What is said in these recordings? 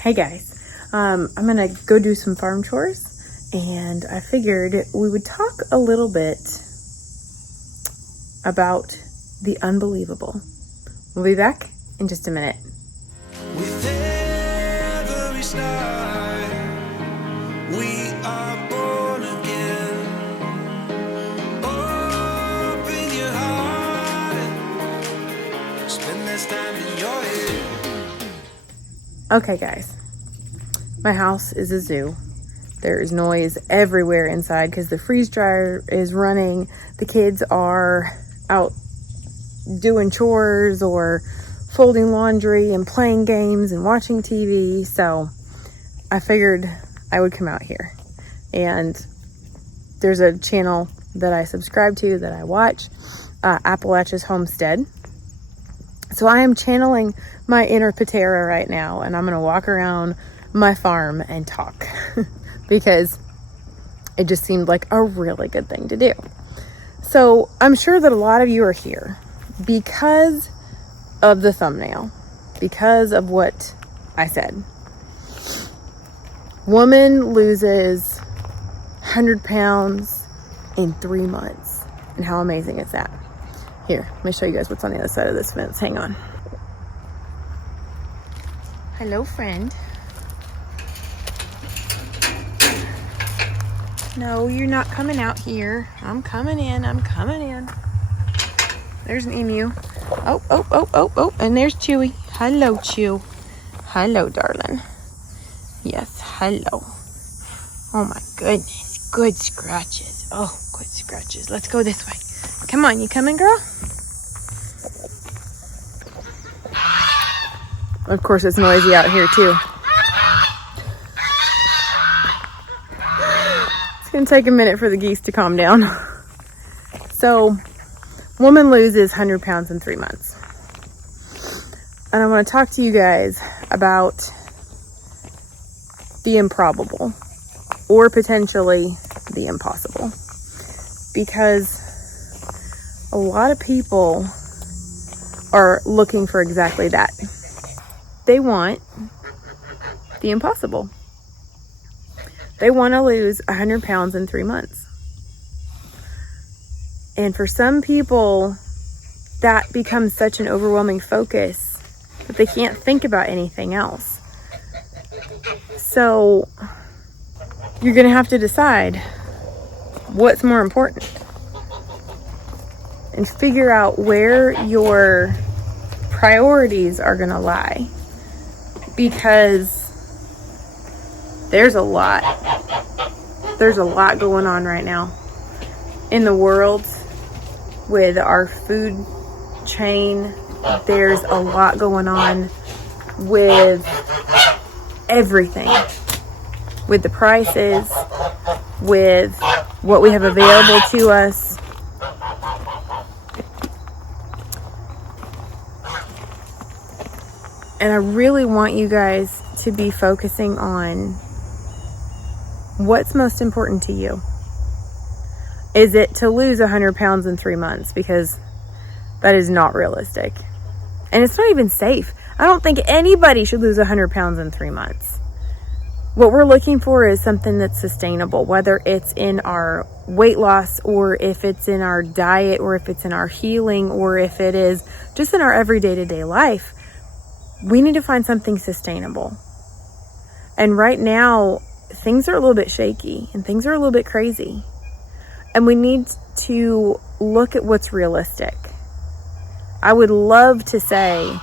Hey guys, I'm gonna go do some farm chores, and I figured we would talk a little bit about the unbelievable. We'll be back in just a minute. With every start, we are born again. Open your heart, spend this time in your head. Okay guys, my house is a zoo. There is noise everywhere inside because the freeze dryer is running. The kids are out doing chores or folding laundry and playing games and watching TV. So I figured I would come out here. And there's a channel that I subscribe to that I watch, Appalachia's Homestead. So I am channeling my inner Patera right now, and I'm going to walk around my farm and talk because it just seemed like a really good thing to do. So I'm sure that a lot of you are here because of the thumbnail, because of what I said. Woman loses 100 pounds in 3 months. And how amazing is that? Here, let me show you guys what's on the other side of this fence. Hang on. Hello, friend. No, you're not coming out here. I'm coming in. There's an emu. Oh. And there's Chewy. Hello, Chew. Hello, darling. Yes, hello. Oh my goodness. Good scratches. Oh, good scratches. Let's go this way. Come on, you coming, girl? Of course, it's noisy out here, too. It's going to take a minute for the geese to calm down. So, woman loses 100 pounds in 3 months. And I want to talk to you guys about the improbable, or potentially the impossible. Because a lot of people are looking for exactly that. They want the impossible. They want to lose 100 pounds in 3 months. And for some people, that becomes such an overwhelming focus that they can't think about anything else. So you're going to have to decide what's more important and figure out where your priorities are going to lie, because there's a lot going on right now in the world with our food chain. There's a lot going on with everything, with the prices, with what we have available to us. And I really want you guys to be focusing on what's most important to you. Is it to lose 100 pounds in 3 months? Because that is not realistic. And it's not even safe. I don't think anybody should lose 100 pounds in 3 months. What we're looking for is something that's sustainable, whether it's in our weight loss, or if it's in our diet, or if it's in our healing, or if it is just in our everyday to-day life. We need to find something sustainable. And right now, things are a little bit shaky and things are a little bit crazy. And we need to look at what's realistic. I would love to say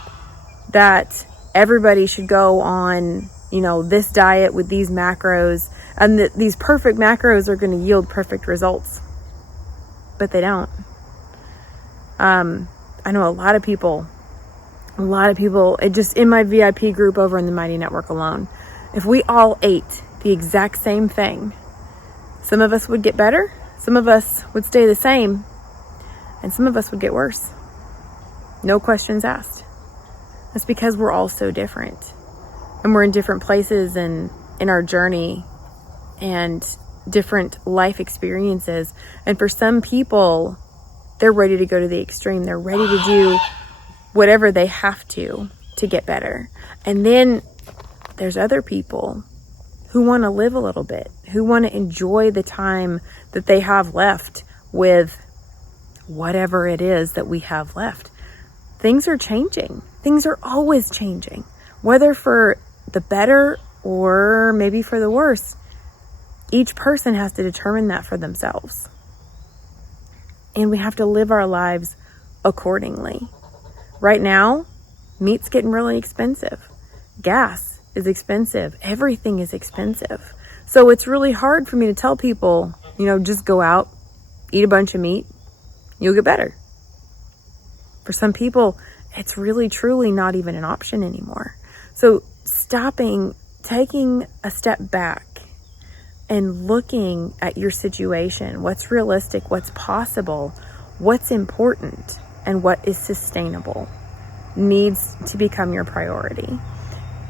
that everybody should go on, this diet with these macros, and that these perfect macros are going to yield perfect results. But they don't. I know a lot of people, it just in my VIP group over in the Mighty Network alone, if we all ate the exact same thing, some of us would get better, some of us would stay the same, and some of us would get worse. No questions asked. That's because we're all so different. And we're in different places in our journey and different life experiences. And for some people, they're ready to go to the extreme. They're ready to do whatever they have to get better. And then there's other people who want to live a little bit, who want to enjoy the time that they have left with whatever it is that we have left. Things are changing. Things are always changing, whether for the better or maybe for the worse. Each person has to determine that for themselves. And we have to live our lives accordingly. Right now, meat's getting really expensive. Gas is expensive. Everything is expensive. So it's really hard for me to tell people, just go out, eat a bunch of meat, you'll get better. For some people, it's really, truly not even an option anymore. So stopping, taking a step back and looking at your situation, what's realistic, what's possible, what's important, and what is sustainable needs to become your priority.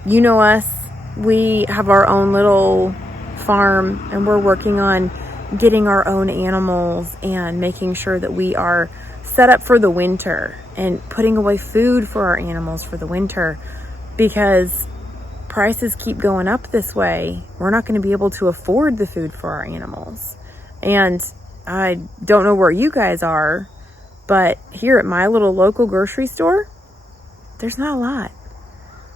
You know us, we have our own little farm, and we're working on getting our own animals and making sure that we are set up for the winter and putting away food for our animals for the winter, because prices keep going up this way. We're not going to be able to afford the food for our animals. And I don't know where you guys are, but here at my little local grocery store, there's not a lot.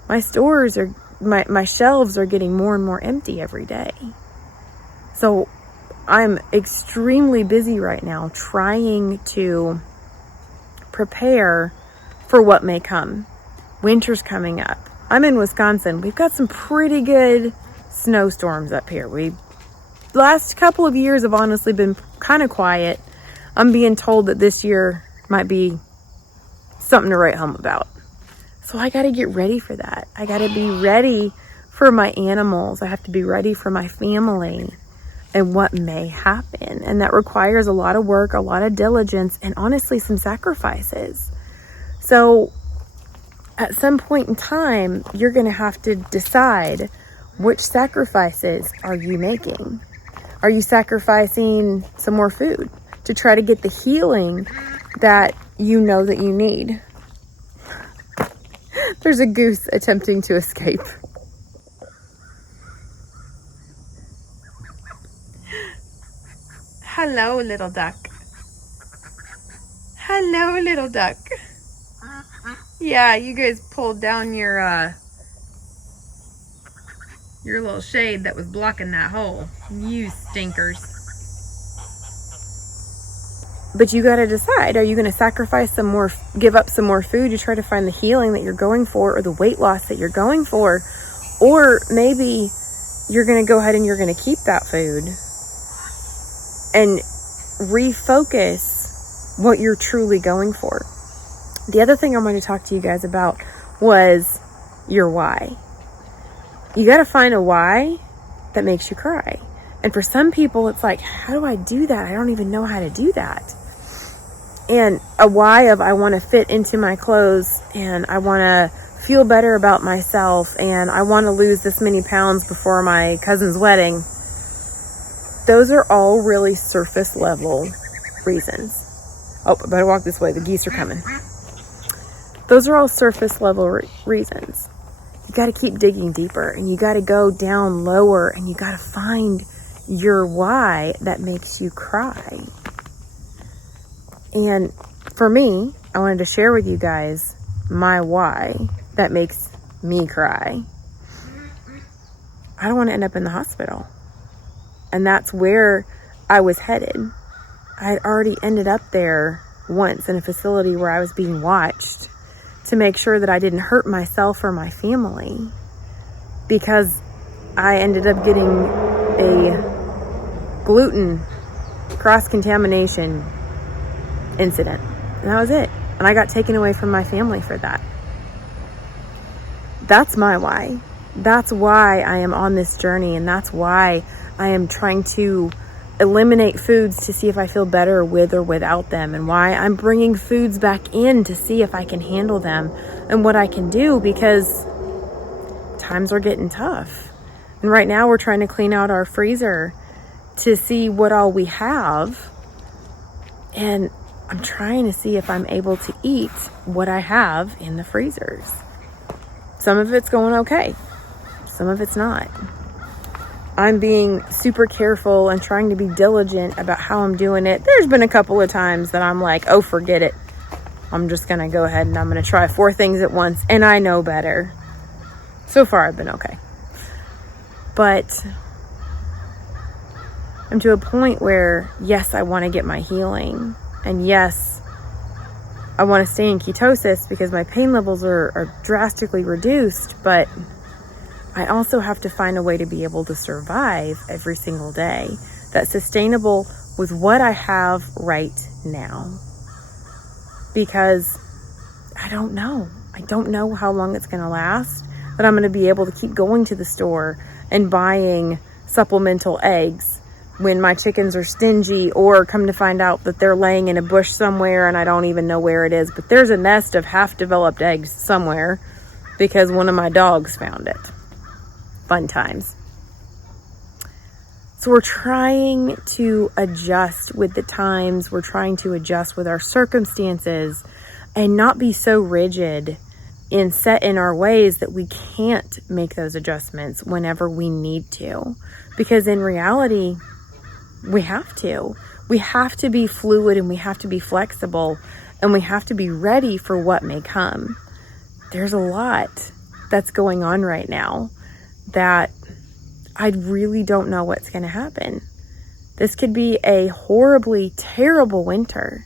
My shelves are getting more and more empty every day. So I'm extremely busy right now trying to prepare for what may come. Winter's coming up. I'm in Wisconsin. We've got some pretty good snowstorms up here. Last couple of years have honestly been kind of quiet. I'm being told that this year might be something to write home about. So I got to get ready for that. I got to be ready for my animals. I have to be ready for my family and what may happen. And that requires a lot of work, a lot of diligence, and honestly, some sacrifices. So at some point in time, you're going to have to decide, which sacrifices are you making? Are you sacrificing some more food to try to get the healing that you know that you need? There's a goose attempting to escape. Hello, little duck. Hello, little duck. Yeah, you guys pulled down your little shade that was blocking that hole. You stinkers. But you got to decide, are you going to sacrifice some more, give up some more food to try to find the healing that you're going for, or the weight loss that you're going for? Or maybe you're going to go ahead and you're going to keep that food and refocus what you're truly going for. The other thing I wanted to talk to you guys about was your why. You got to find a why that makes you cry. And for some people, it's like, how do I do that? I don't even know how to do that. And a why of, I want to fit into my clothes, and I want to feel better about myself, and I want to lose this many pounds before my cousin's wedding. Those are all really surface level reasons. Oh, I better walk this way. The geese are coming. Those are all surface level reasons. You got to keep digging deeper, and you got to go down lower, and you got to find your why that makes you cry. And for me, I wanted to share with you guys my why that makes me cry. I don't want to end up in the hospital. And that's where I was headed. I had already ended up there once in a facility where I was being watched to make sure that I didn't hurt myself or my family, because I ended up getting a gluten cross-contamination incident. And that was it. And I got taken away from my family for that. That's my why. That's why I am on this journey, and that's why I am trying to eliminate foods to see if I feel better with or without them, and why I'm bringing foods back in to see if I can handle them and what I can do, because times are getting tough. And right now we're trying to clean out our freezer to see what all we have, and I'm trying to see if I'm able to eat what I have in the freezers. Some of it's going okay. some of it's not. I'm being super careful and trying to be diligent about how I'm doing it. There's been a couple of times that I'm like, oh, forget it. I'm just going to go ahead and I'm going to try 4 things at once, and I know better. So far, I've been okay. But I'm to a point where, yes, I want to get my healing. And yes, I want to stay in ketosis because my pain levels are drastically reduced. But I also have to find a way to be able to survive every single day that's sustainable with what I have right now. Because I don't know. I don't know how long it's going to last, but I'm going to be able to keep going to the store and buying supplemental eggs when my chickens are stingy, or come to find out that they're laying in a bush somewhere and I don't even know where it is. But there's a nest of half-developed eggs somewhere because one of my dogs found it. Fun times. So we're trying to adjust with the times. We're trying to adjust with our circumstances and not be so rigid and set in our ways that we can't make those adjustments whenever we need to. Because in reality, we have to. We have to be fluid and we have to be flexible and we have to be ready for what may come. There's a lot that's going on right now that I really don't know what's going to happen. This could be a horribly terrible winter,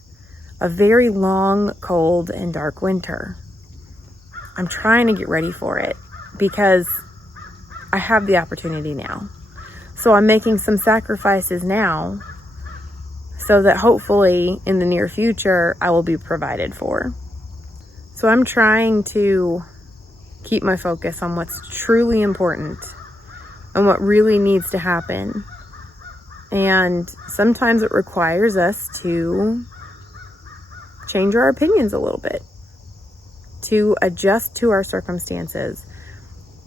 a very long, cold, and dark winter. I'm trying to get ready for it because I have the opportunity now. So I'm making some sacrifices now so that hopefully in the near future I will be provided for. So I'm trying to keep my focus on what's truly important and what really needs to happen. And sometimes it requires us to change our opinions a little bit, to adjust to our circumstances.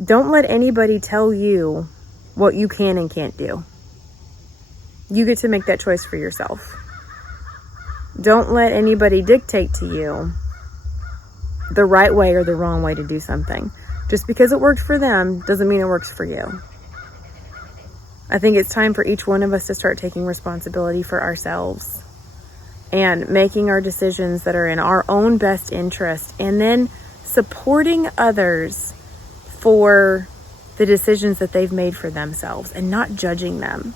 Don't let anybody tell you what you can and can't do. You get to make that choice for yourself. Don't let anybody dictate to you the right way or the wrong way to do something. Just because it worked for them doesn't mean it works for you. I think it's time for each one of us to start taking responsibility for ourselves and making our decisions that are in our own best interest, and then supporting others for the decisions that they've made for themselves and not judging them.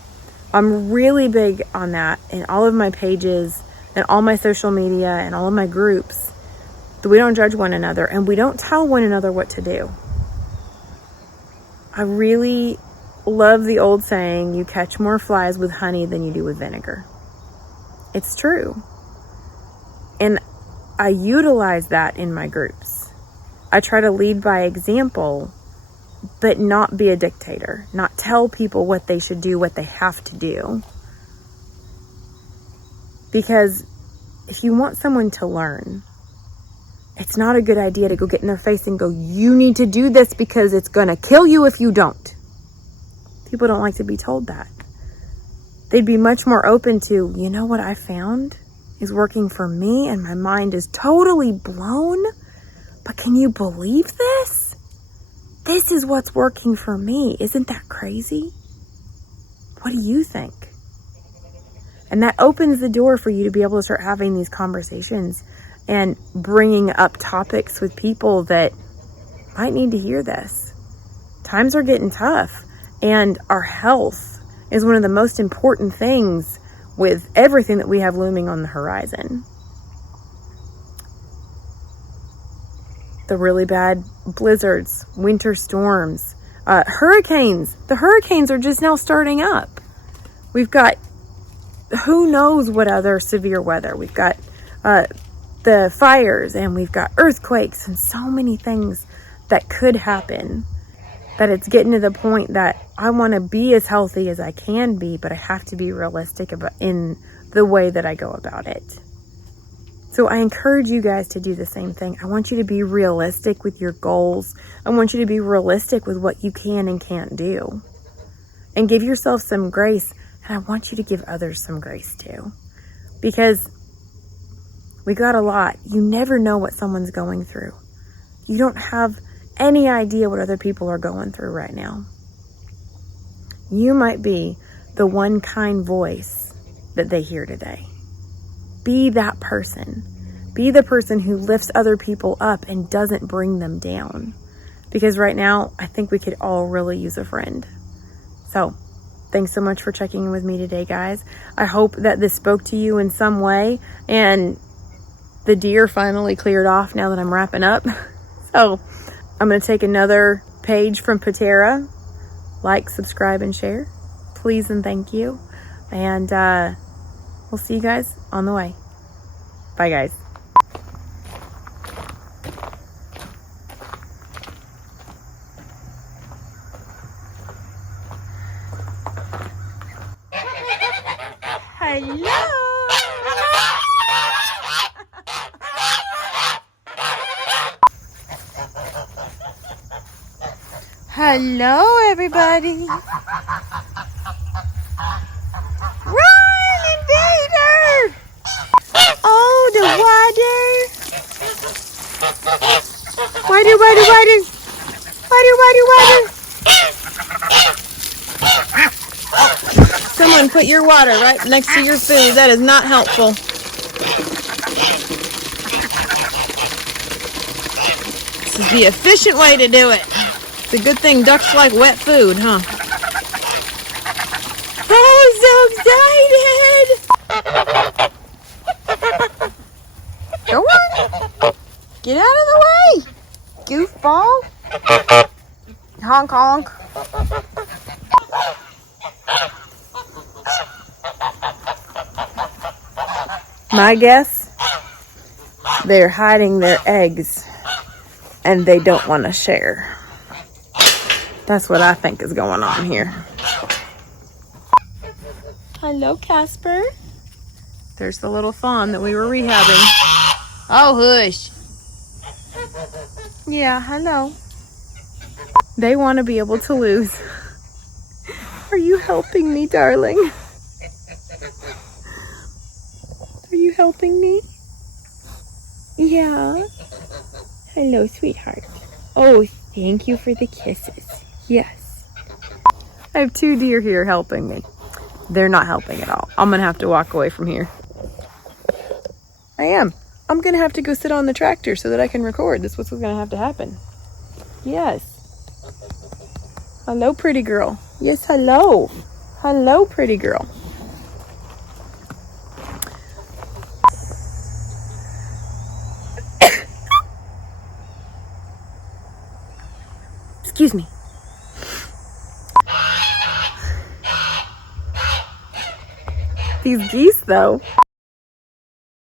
I'm really big on that in all of my pages and all my social media and all of my groups, that we don't judge one another and we don't tell one another what to do. I really love the old saying, you catch more flies with honey than you do with vinegar. It's true. And I utilize that in my groups. I try to lead by example, but not be a dictator, not tell people what they should do, what they have to do. Because if you want someone to learn, it's not a good idea to go get in their face and go, you need to do this because it's going to kill you if you don't. People don't like to be told that. They'd be much more open to, you know what I found is working for me and my mind is totally blown, but can you believe this? This is what's working for me. Isn't that crazy? What do you think? And that opens the door for you to be able to start having these conversations and bringing up topics with people that might need to hear this. Times are getting tough, and our health is one of the most important things with everything that we have looming on the horizon. The really bad blizzards, winter storms, hurricanes. The hurricanes are just now starting up. We've got who knows what other severe weather. We've got the fires, and we've got earthquakes and so many things that could happen, that it's getting to the point that I want to be as healthy as I can be, but I have to be realistic in the way that I go about it. So I encourage you guys to do the same thing. I want you to be realistic with your goals. I want you to be realistic with what you can and can't do. And give yourself some grace. And I want you to give others some grace too. Because we got a lot. You never know what someone's going through. You don't have any idea what other people are going through right now. You might be the one kind voice that they hear today. Be that person. Be the person who lifts other people up and doesn't bring them down. Because right now, I think we could all really use a friend. So, thanks so much for checking in with me today, guys. I hope that this spoke to you in some way. And the deer finally cleared off now that I'm wrapping up. So, I'm going to take another page from Patera. Like, subscribe, and share. Please and thank you. And we'll see you guys on the way. Bye, guys. Hello. Hello, everybody. Run, invader! Oh, the water. Water, water, water. Water, water, water. Someone put your water right next to your food. That is not helpful. This is the efficient way to do it. It's a good thing ducks like wet food, huh? Oh, so excited! Go on. Get out of the way, goofball. Honk, honk. My guess, they're hiding their eggs and they don't want to share. That's what I think is going on here. Hello, Casper. There's the little fawn that we were rehabbing. Oh, hush. Yeah, hello. They want to be able to lose. Are you helping me, darling? Are you helping me? Yeah. Hello, sweetheart. Oh, thank you for the kisses. Yes. I have 2 deer here helping me. They're not helping at all. I'm going to have to walk away from here. I am. I'm going to have to go sit on the tractor so that I can record. That's what's going to have to happen. Yes. Hello, pretty girl. Yes, hello. Hello, pretty girl. Excuse me. These geese, though.